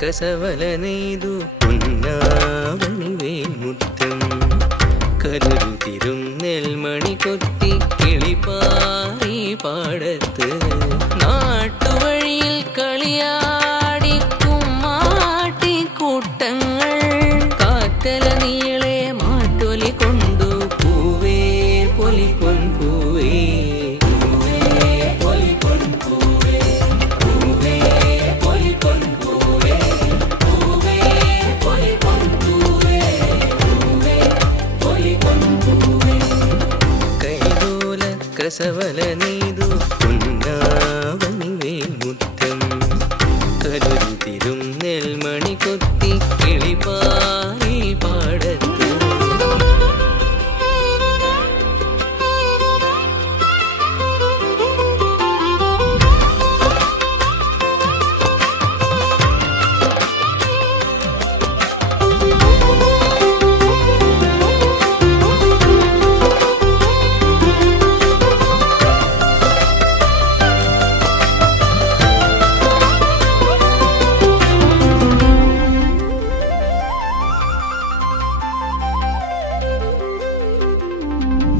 കസവല നെയ്തു പൊന്നാവണിവേൽ മുത്തം കരുതിരും നെൽമണി കൊത്തി കിളിപ്പാറി പാടത്ത് നാട്ടുവഴിയിൽ കളിയാടി കുമ്മാട്ടി കൂട്ടങ്ങൾ കാറ്റല നീളെ മാറ്റൊലി കൊണ്ടു പൂവേ പൊലിപ്പൊൻ പൂവേ കസവല നെയ്തു പൊന്നാവണിവേൽ മുത്തം കരുതിരും നെൽമണി കൊത്തി കിളിപ്പാറി പാടത്ത്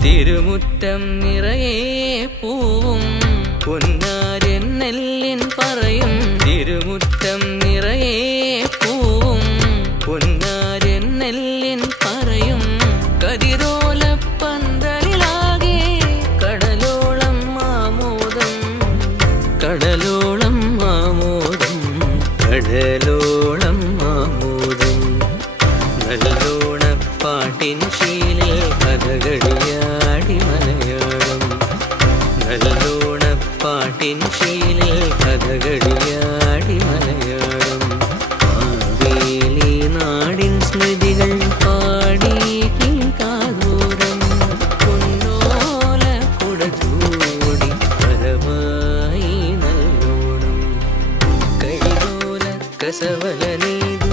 തിരുമുറ്റം നിറയെ പൂവും പൊന്നാരൻ നെല്ലിൻ പറയും തിരുമുറ്റം നിറയെ പൂവും പൊന്നാരൻ നെല്ലിൻ പറയും കതിരോലപ്പന്തലിലാകെ കടലോളം ആമോദം കടലോളം ആമോദം കടലോളം ആമോദം നല്ലോണപ്പാട്ടിൻ ശീലിൽ കഥകളിയാടി മലയാളം നല്ലോണപ്പാട്ടിൻ ശീലിൽ കഥകളിയാടി മലയാളം ആവേലി നാടിൻ സ്മൃതികൾ പാടി കാതൂരം പൊന്നോല കുടചൂടി പരമായി നല്ലോണം കൈതോല കസവല നെയ്തു